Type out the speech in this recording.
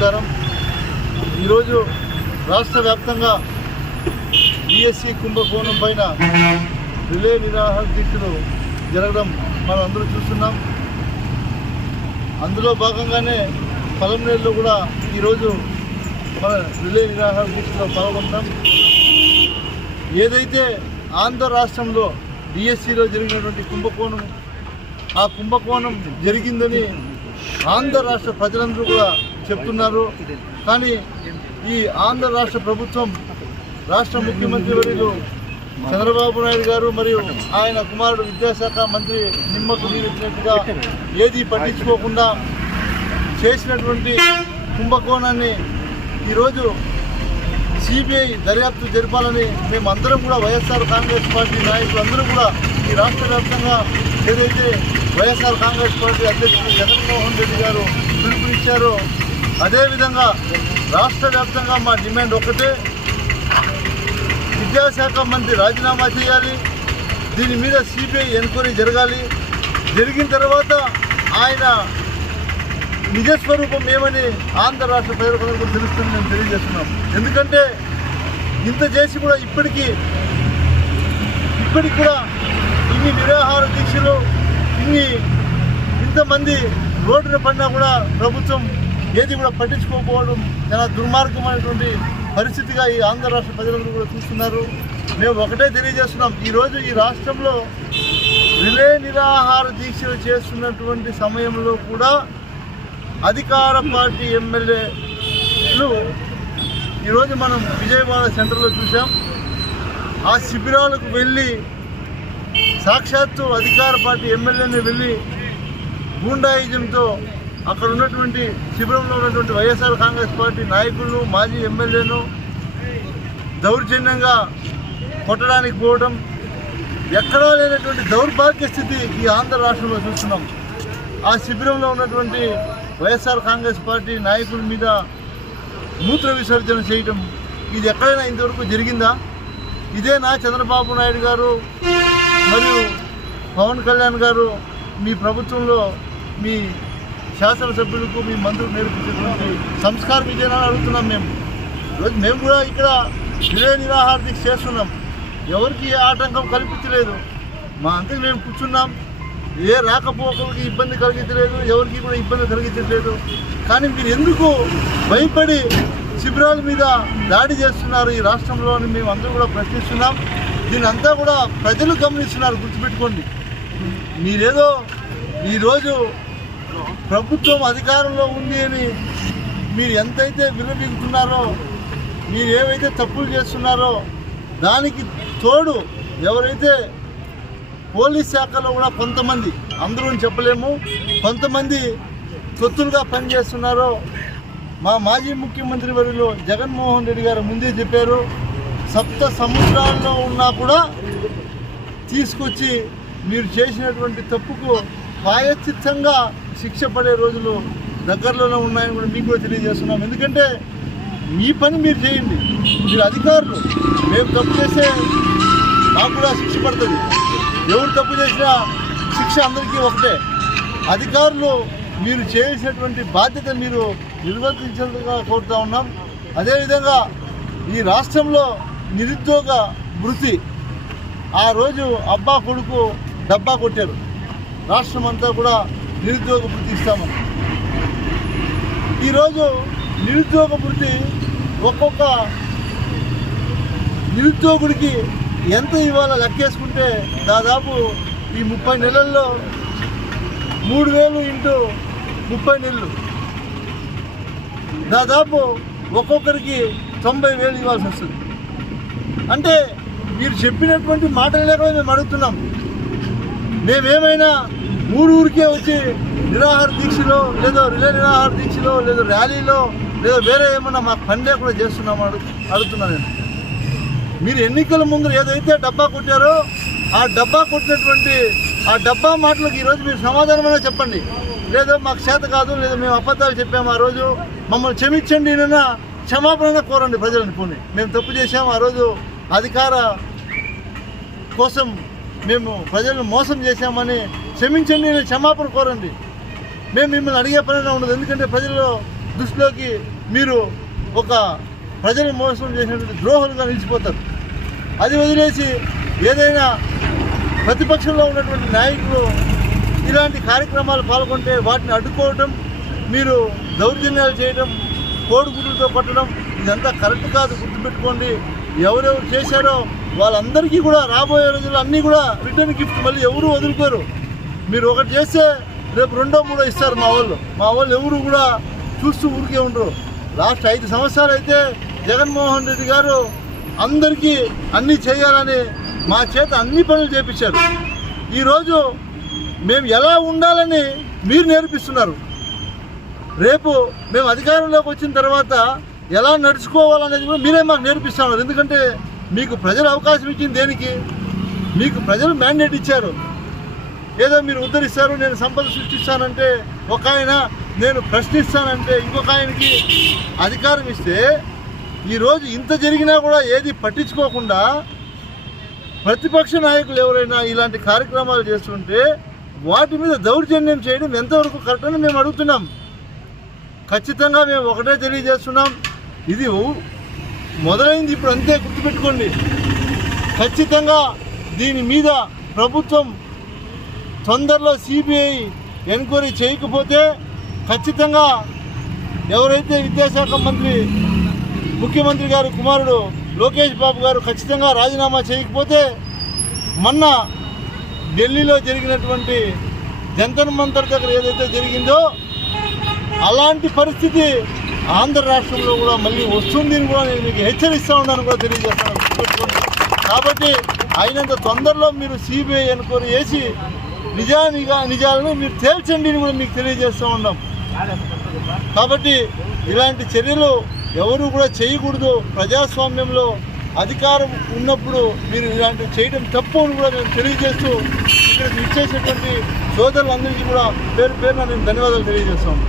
నమస్కారం. ఈరోజు రాష్ట్ర వ్యాప్తంగా డిఎస్సి కుంభకోణం పైన రిలే నిరాహార దీక్షలు జరగడం మనం అందరూ చూస్తున్నాం. అందులో భాగంగానే పలమనేరులో కూడా ఈరోజు మన రిలే నిరాహార దీక్షలో పాల్గొంటాం. ఏదైతే ఆంధ్ర రాష్ట్రంలో డిఎస్సిలో జరిగినటువంటి కుంభకోణం, ఆ కుంభకోణం జరిగిందని ఆంధ్ర రాష్ట్ర ప్రజలందరూ కూడా చెప్తున్నారు. కానీ ఈ ఆంధ్ర రాష్ట్ర ప్రభుత్వం, రాష్ట్ర ముఖ్యమంత్రి వర్యులు చంద్రబాబు నాయుడు గారు మరియు ఆయన కుమారుడు విద్యాశాఖ మంత్రి నిమ్మకు నీరెత్తినట్టుగా ఏది పట్టించుకోకుండా చేసినటువంటి కుంభకోణాన్ని ఈరోజు సిబిఐ దర్యాప్తు జరపాలని మేమందరం కూడా వైఎస్ఆర్ కాంగ్రెస్ పార్టీ నాయకులు అందరూ కూడా ఈ రాష్ట్ర వ్యాప్తంగా ఏదైతే వైఎస్ఆర్ కాంగ్రెస్ పార్టీ అధ్యక్షుడు జగన్మోహన్ రెడ్డి గారు పిలుపునిచ్చారో అదేవిధంగా రాష్ట్ర వ్యాప్తంగా మా డిమాండ్ ఒకటే, విద్యాశాఖ మంత్రి రాజీనామా చేయాలి. దీని మీద సిబిఐ ఎంక్వైరీ జరగాలి. జరిగిన తర్వాత ఆయన నిజస్వరూపం ఏమని ఆంధ్ర రాష్ట్ర ప్రజలకు తెలుస్తుందని మేము తెలియజేస్తున్నాం. ఎందుకంటే ఇంత చేసి కూడా ఇప్పటికీ కూడా ఇన్ని నిరాహార దీక్షలు, ఇంతమంది రోడ్డున పడినా కూడా ప్రభుత్వం ఏది కూడా పట్టించుకోకపోవడం చాలా దుర్మార్గమైనటువంటి పరిస్థితిగా ఈ ఆంధ్ర రాష్ట్ర ప్రజలందరూ కూడా చూస్తున్నారు. మేము ఒకటే తెలియజేస్తున్నాం, ఈరోజు ఈ రాష్ట్రంలో రిలే నిరాహార దీక్షలు చేస్తున్నటువంటి సమయంలో కూడా అధికార పార్టీ ఎమ్మెల్యేలు ఈరోజు మనం విజయవాడ సెంటర్లో చూసాం. ఆ శిబిరాలకు వెళ్ళి సాక్షాత్తు అధికార పార్టీ ఎమ్మెల్యేని వెళ్ళి గూండాయిజంతో అక్కడ ఉన్నటువంటి శిబిరంలో ఉన్నటువంటి వైఎస్ఆర్ కాంగ్రెస్ పార్టీ నాయకులను, మాజీ ఎమ్మెల్యేను దౌర్జన్యంగా కొట్టడానికి పోవడం ఎక్కడా లేనటువంటి దౌర్భాగ్య స్థితి ఈ ఆంధ్ర రాష్ట్రంలో చూస్తున్నాం. ఆ శిబిరంలో ఉన్నటువంటి వైఎస్ఆర్ కాంగ్రెస్ పార్టీ నాయకుల మీద మూత్ర విసర్జన చేయడం ఇది ఎక్కడైనా ఇంతవరకు జరిగిందా? ఇదేనా చంద్రబాబు నాయుడు గారు మరియు పవన్ కళ్యాణ్ గారు మీ ప్రభుత్వంలో మీ శాసనసభ్యులకు, మీ మంత్రులు నేర్పించేటువంటి సంస్కారం ఇదేనా అడుగుతున్నాం. మేము కూడా ఇక్కడ రిలే నిరాహార దీక్ష చేస్తున్నాం. ఎవరికి ఆటంకం కల్పించలేదు. మా అంతకు మేము కూర్చున్నాం. ఏ రాకపోకలకి ఇబ్బంది కలిగించలేదు, ఎవరికి కూడా ఇబ్బంది కలిగించట్లేదు. కానీ మీరు ఎందుకు భయపడి శిబిరాల మీద దాడి చేస్తున్నారు ఈ రాష్ట్రంలో అని మేము అందరూ కూడా ప్రశ్నిస్తున్నాం. దీని అంతా కూడా ప్రజలు గమనిస్తున్నారు, గుర్తుపెట్టుకోండి. మీరేదో ఈరోజు ప్రభుత్వం అధికారంలో ఉంది అని మీరు ఎంతైతే విర్రవీగుతున్నారో, మీరు ఏవైతే తప్పులు చేస్తున్నారో దానికి తోడు ఎవరైతే పోలీస్ శాఖలో కూడా కొంతమంది, అందరూ చెప్పలేము, కొంతమంది తొత్తులుగా పనిచేస్తున్నారో మా మాజీ ముఖ్యమంత్రి వర్యులు జగన్మోహన్ రెడ్డి గారు ముందే చెప్పారు. 7 సముద్రాల్లో ఉన్నా కూడా తీసుకొచ్చి మీరు చేసినటువంటి తప్పుకు ప్రాయశ్చిత్తంగా శిక్ష పడే రోజులు దగ్గరలోనే ఉన్నాయని కూడా మీకు కూడా తెలియజేస్తున్నాం. ఎందుకంటే మీ పని మీరు చేయండి, మీరు అధికారులు. మేము తప్పు చేస్తే మాకు కూడా శిక్ష పడుతుంది. ఎవరు తప్పు చేసినా శిక్ష అందరికీ ఒకటే. అధికారులు మీరు చేసినటువంటి బాధ్యత మీరు నిర్వర్తించేందుగా కోరుతూ ఉన్నాం. అదేవిధంగా ఈ రాష్ట్రంలో నిరుద్యోగ భృతి ఆ రోజు అబ్బా కొడుకు డబ్బా కొట్టారు. రాష్ట్రం అంతా కూడా నిరుద్యోగ భృతి ఇస్తామని. ఈరోజు నిరుద్యోగ భృతి ఒక్కొక్క నిరుద్యోగుడికి ఎంత ఇవాళ లెక్కేసుకుంటే దాదాపు ఈ 30 నెలల్లో 3,000 ఇంటూ 30 నెలలు దాదాపు ఒక్కొక్కరికి 90,000 ఇవ్వాల్సి వస్తుంది. అంటే మీరు చెప్పినటువంటి మాటలు లేక మేము అడుగుతున్నాం. మేమేమైనా ఊరికే వచ్చి నిరాహార దీక్షలో, లేదో రిలే నిరాహార దీక్షలో, లేదో ర్యాలీలో, లేదో వేరే ఏమన్నా మాకు పని లేకుండా చేస్తున్నాము అడుగుతున్నాను నేను. మీరు ఎన్నికల ముందు ఏదైతే డబ్బా కొట్టారో ఆ డబ్బా కొట్టినటువంటి ఆ డబ్బా మాటలకు ఈరోజు మీరు సమాధానమైనా చెప్పండి. లేదో మాకు చేత కాదు, లేదా మేము అబద్ధాలు చెప్పాము, ఆ రోజు మమ్మల్ని క్షమించండి, నిన్న క్షమాపణ కోరండి ప్రజలని. పోనీ మేము తప్పు చేసాము, ఆ రోజు అధికార కోసం మేము ప్రజలను మోసం చేశామని క్షమించండి, క్షమాపణ కోరండి. మేము మిమ్మల్ని అడిగే పనిగా ఉండదు. ఎందుకంటే ప్రజల్లో దృష్టిలోకి మీరు ఒక ప్రజలు మోసం చేసినటువంటి ద్రోహులుగా నిలిచిపోతారు. అది వదిలేసి ఏదైనా ప్రతిపక్షంలో ఉన్నటువంటి నాయకులు ఇలాంటి కార్యక్రమాలు పాల్గొంటే వాటిని అడ్డుకోవడం, మీరు దౌర్జన్యాలు చేయడం, కోడిగుడ్లతో కొట్టడం ఇదంతా కరెక్ట్ కాదు. గుర్తుపెట్టుకోండి. ఎవరెవరు చేశారో వాళ్ళందరికీ కూడా రాబోయే రోజుల్లో అన్నీ కూడా రిటర్న్ గిఫ్ట్ మళ్ళీ ఎవరు వదులుకోరు. మీరు ఒకటి చేస్తే రేపు రెండో మూడో ఇస్తారు మా వాళ్ళు ఎవరు కూడా చూస్తూ ఊరికే ఉండరు. లాస్ట్ 5 సంవత్సరాలు అయితే జగన్మోహన్ రెడ్డి గారు అందరికీ అన్నీ చేయాలని మా చేత అన్ని పనులు చేపించారు. ఈరోజు మేము ఎలా ఉండాలని మీరు నేర్పిస్తున్నారు. రేపు మేము అధికారంలోకి వచ్చిన తర్వాత ఎలా నడుచుకోవాలనేది కూడా మీరే మాకు నేర్పిస్తున్నారు. ఎందుకంటే మీకు ప్రజలు అవకాశం ఇచ్చింది దేనికి? మీకు ప్రజలు మ్యాండేట్ ఇచ్చారు. ఏదో మీరు ఉద్ధరిస్తారు, నేను సంపద సృష్టిస్తానంటే ఒక ఆయన, నేను ప్రశ్నిస్తానంటే ఇంకొక ఆయనకి అధికారం ఇస్తే ఈరోజు ఇంత జరిగినా కూడా ఏది పట్టించుకోకుండా ప్రతిపక్ష నాయకులు ఎవరైనా ఇలాంటి కార్యక్రమాలు చేస్తుంటే వాటి మీద దౌర్జన్యం చేయడం ఎంతవరకు కరెక్ట్ అని మేము అడుగుతున్నాం. ఖచ్చితంగా మేము ఒకటే తెలియజేస్తున్నాం, ఇది మొదలైంది ఇప్పుడు అంతే, గుర్తుపెట్టుకోండి. ఖచ్చితంగా దీని మీద ప్రభుత్వం తొందరలో సిబిఐ ఎంక్వైరీ చేయకపోతే ఖచ్చితంగా ఎవరైతే విద్యాశాఖ మంత్రి ముఖ్యమంత్రి గారు కుమారుడు లోకేష్ బాబు గారు ఖచ్చితంగా రాజీనామా చేయకపోతే మొన్న ఢిల్లీలో జరిగినటువంటి జంతర్ మంతర్ దగ్గర ఏదైతే జరిగిందో అలాంటి పరిస్థితి ఆంధ్ర రాష్ట్రంలో కూడా మళ్ళీ వస్తుందని కూడా నేను మీకు హెచ్చరిస్తూ ఉన్నాను కూడా తెలియజేస్తాను. కాబట్టి అయినంత తొందరలో మీరు సిబిఐ ఎంక్వైరీ చేసి నిజాలను మీరు తేల్చండి అని కూడా మీకు తెలియజేస్తూ ఉన్నాం. కాబట్టి ఇలాంటి చర్యలు ఎవరు కూడా చేయకూడదు. ప్రజాస్వామ్యంలో అధికారం ఉన్నప్పుడు మీరు ఇలాంటివి చేయడం తప్పు అని కూడా మేము తెలియజేస్తూ ఇక్కడ ఇచ్చేసినటువంటి సోదరులందరికీ కూడా పేరు పేరున నేను ధన్యవాదాలు తెలియజేస్తాను.